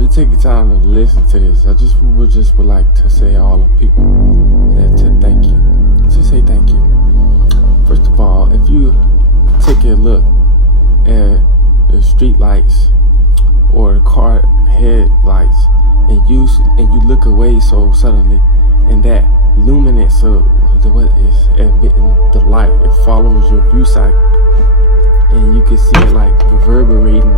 be taking time to listen to this, I would like to say all the people to thank you. To say thank you. First of all, if you take a look at the street lights or the car headlights and you look away so suddenly, and that luminance of what is emitting the light, it follows your view sight, and you can see it like reverberating.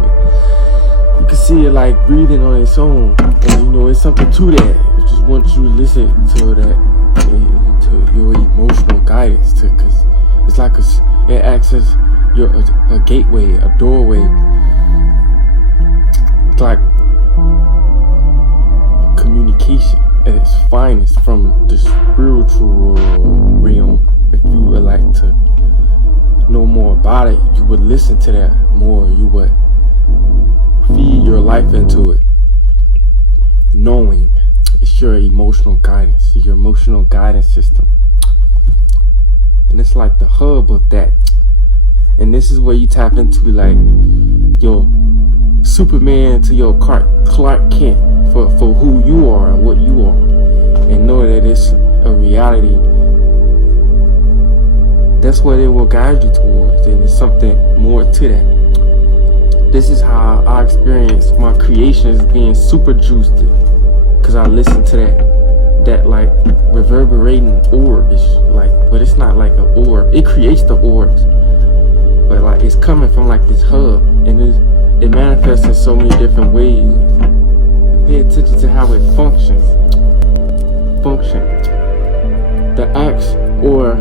You can see it like breathing on its own, and it's something to that. I just want you to listen to that, to your emotional guidance, because it's like it acts as a gateway, a doorway. It's like communication at its finest from the spiritual realm. If you would like to know more about it, you would listen to that more. You would feed your life into it, knowing it's your emotional guidance, your emotional guidance system. And it's like the hub of that. And this is where you tap into like your Superman to your Clark Kent for who you are and what you are. And know that it's a reality. That's what it will guide you towards. And there's something more to that. This is how I experience my creations being super juiced. Because I listen to that like reverberating orb. It's like, but it's not like an orb. It creates the orbs. But like it's coming from like this hub. And it manifests in so many different ways. Pay attention to how it functions. The acts or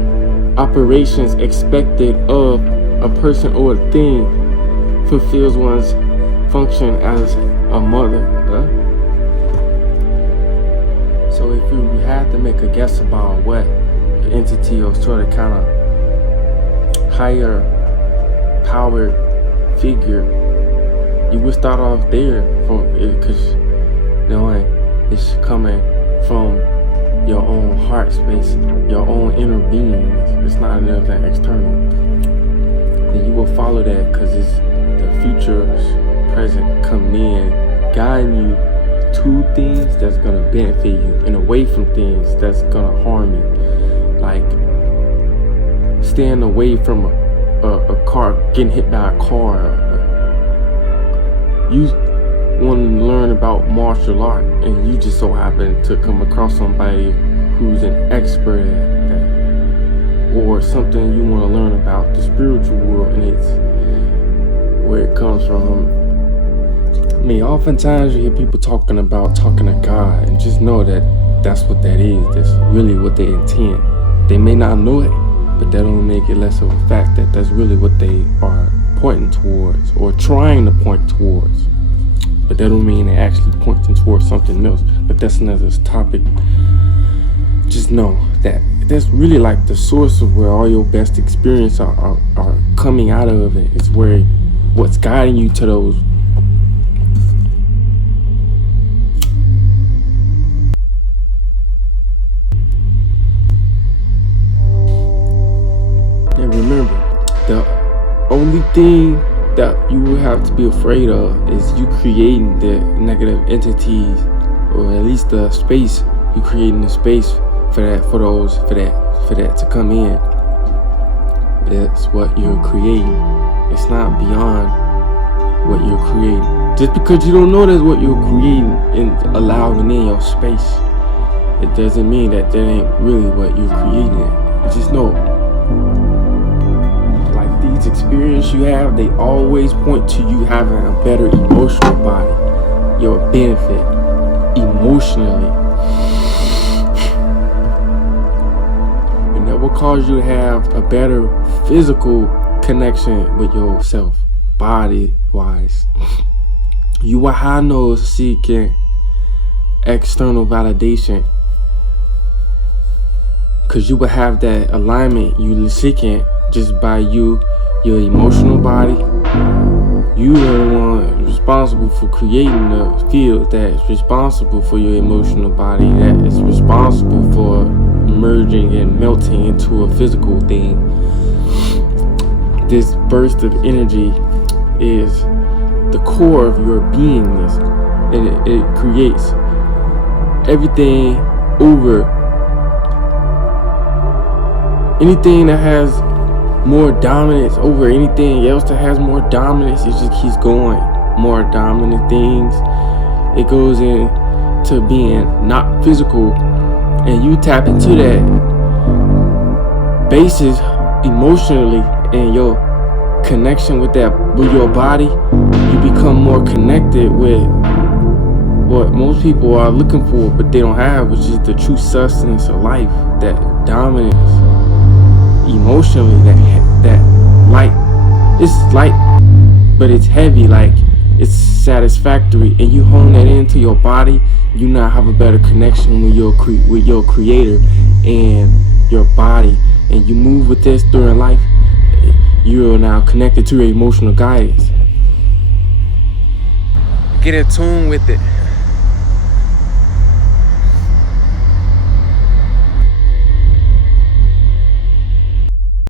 operations expected of a person or a thing fulfills one's function as a mother. So if you had to make a guess about what entity or sort of kind of higher powered figure, you would start off there from it, because it's coming from your own heart space, your own inner being. It's not anything external. Then you will follow that, because it's the future's present coming in, guiding you to things that's gonna benefit you, and away from things that's gonna harm you. Like staying away from a car, getting hit by a car. You want to learn about martial art, and you just so happen to come across somebody who's an expert at that, or something you want to learn about the spiritual world, and it's where it comes from. I mean, oftentimes you hear people talking to God, and just know that that's what that is. That's really what they intend. They may not know it, but that don't make it less of a fact that that's really what they are pointing towards, or trying to point towards. But that don't mean they're actually pointing towards something else. But that's another topic. Just know that that's really like the source of where all your best experiences are coming out of it. It's where what's guiding you to those. And remember, the only thing that you will have to be afraid of is you creating the negative entities, or at least the space. You creating the space for that to come in. It's what you're creating. It's not beyond what you're creating. Just because you don't know that's what you're creating and allowing in your space, it doesn't mean that ain't really what you're creating. You just know. These experiences you have, they always point to you having a better emotional body, your benefit emotionally, and that will cause you to have a better physical connection with yourself, body wise. You will high nose seeking external validation, because you will have that alignment you seeking just by your emotional body. You are the one responsible for creating the field that's responsible for your emotional body, that is responsible for merging and melting into a physical thing. This burst of energy is the core of your beingness. and it creates everything over anything that has more dominance over anything else that has more dominance. It just keeps going. More dominant things. It goes into being not physical, and you tap into that basis emotionally, and your connection with your body. You become more connected with what most people are looking for, but they don't have, which is the true sustenance of life, that dominance emotionally, that light. It's light, but it's heavy, like it's satisfactory, and you hone that into your body. You now have a better connection with your creator and your body, and you move with this during life. You're now connected to your emotional guidance. Get in tune with it.